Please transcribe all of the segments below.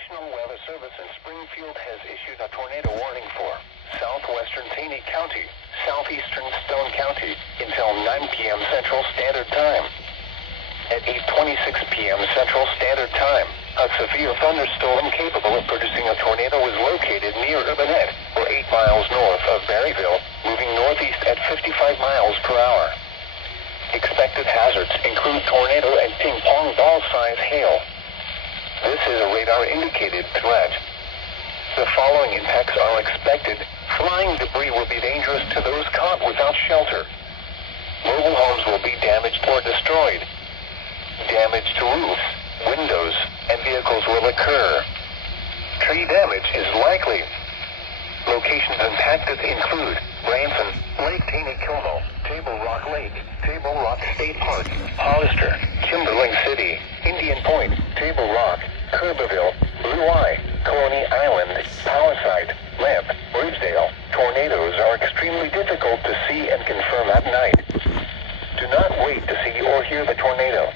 National Weather Service in Springfield has issued a tornado warning for southwestern Taney County, southeastern Stone County until 9 p.m. Central Standard Time. At 8:26 p.m. Central Standard Time, a severe thunderstorm capable of producing a tornado was located near Urbanette, or 8 miles north of Berryville, moving northeast at 55 miles per hour. Expected hazards include tornado and ping-pong ball-size hail. This is a radar-indicated threat. The following impacts are expected. Flying debris will be dangerous to those caught without shelter. Mobile homes will be damaged or destroyed. Damage to roofs, windows, and vehicles will occur. Tree damage is likely. Locations impacted include Branson, Lake Taney-Como, Table Rock Lake, Table Rock State Park, Hollister, Timberlake City, Indian Point, Table Rock, Kerberville, Blue Eye, Coney Island, Palisade, Lamp, Ridgedale. Tornadoes are extremely difficult to see and confirm at night. Do not wait to see or hear the tornado.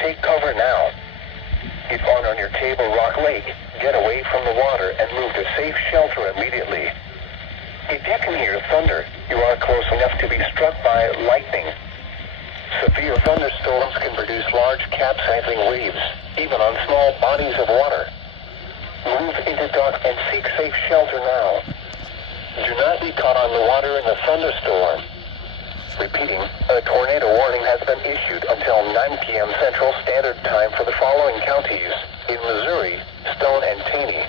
Take cover now. Get on your Table Rock Lake, get away from the water, and move to safe shelter immediately. If you can hear thunder, you are close enough to be struck by lightning. Severe thunderstorms can produce large capsizing waves, even on small bodies of water. Move into dock and seek safe shelter now. Do not be caught on the water in the thunderstorm. Repeating, a tornado warning has been issued until 9 p.m. Central Standard Time for the following counties in Missouri, Stone, and Taney.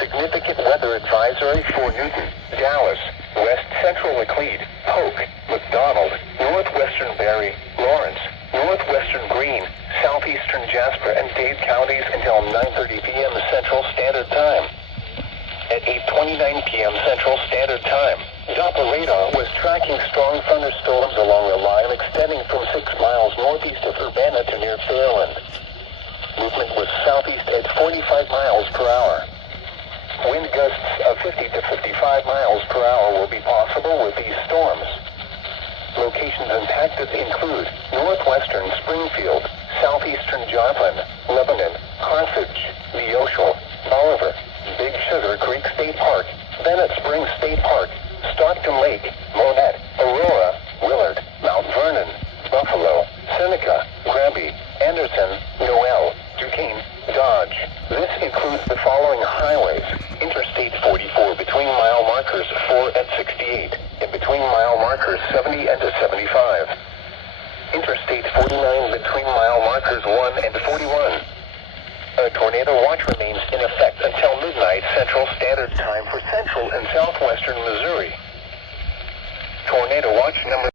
Significant weather advisory for Newton, Dallas, West Central Laclede, Polk, McDonald, Northwestern Berry, Lawrence, Northwestern Greene, Southeastern Jasper, and Dade counties until 9:30 p.m. Central Standard Time. At 8:29 p.m. Central Standard Time, Doppler radar was tracking strong thunderstorms along a line extending from 6 miles northeast of Urbana to near Fairland. Movement was southeast at 45 miles per hour. Wind gusts of 50 to 55 miles per hour will be possible with these storms. Locations impacted include northwestern Springfield, southeastern Joplin, Lebanon, Carthage, Neosho, Bolivar, Big Sugar Creek State Park, Bennett Springs State Park, Stockton Lake, Monette, Aurora, Willard, Mount Vernon, Buffalo, Seneca, Granby, Anderson, Noel, Duquesne, Dodge. This includes the following highways: Interstate 44 between mile markers 4 and 68, and between mile markers 70 and 75. Interstate 49 between mile markers 1 and 41. A tornado watch remains in effect until midnight Central Standard Time for central and southwestern Missouri. Tornado watch number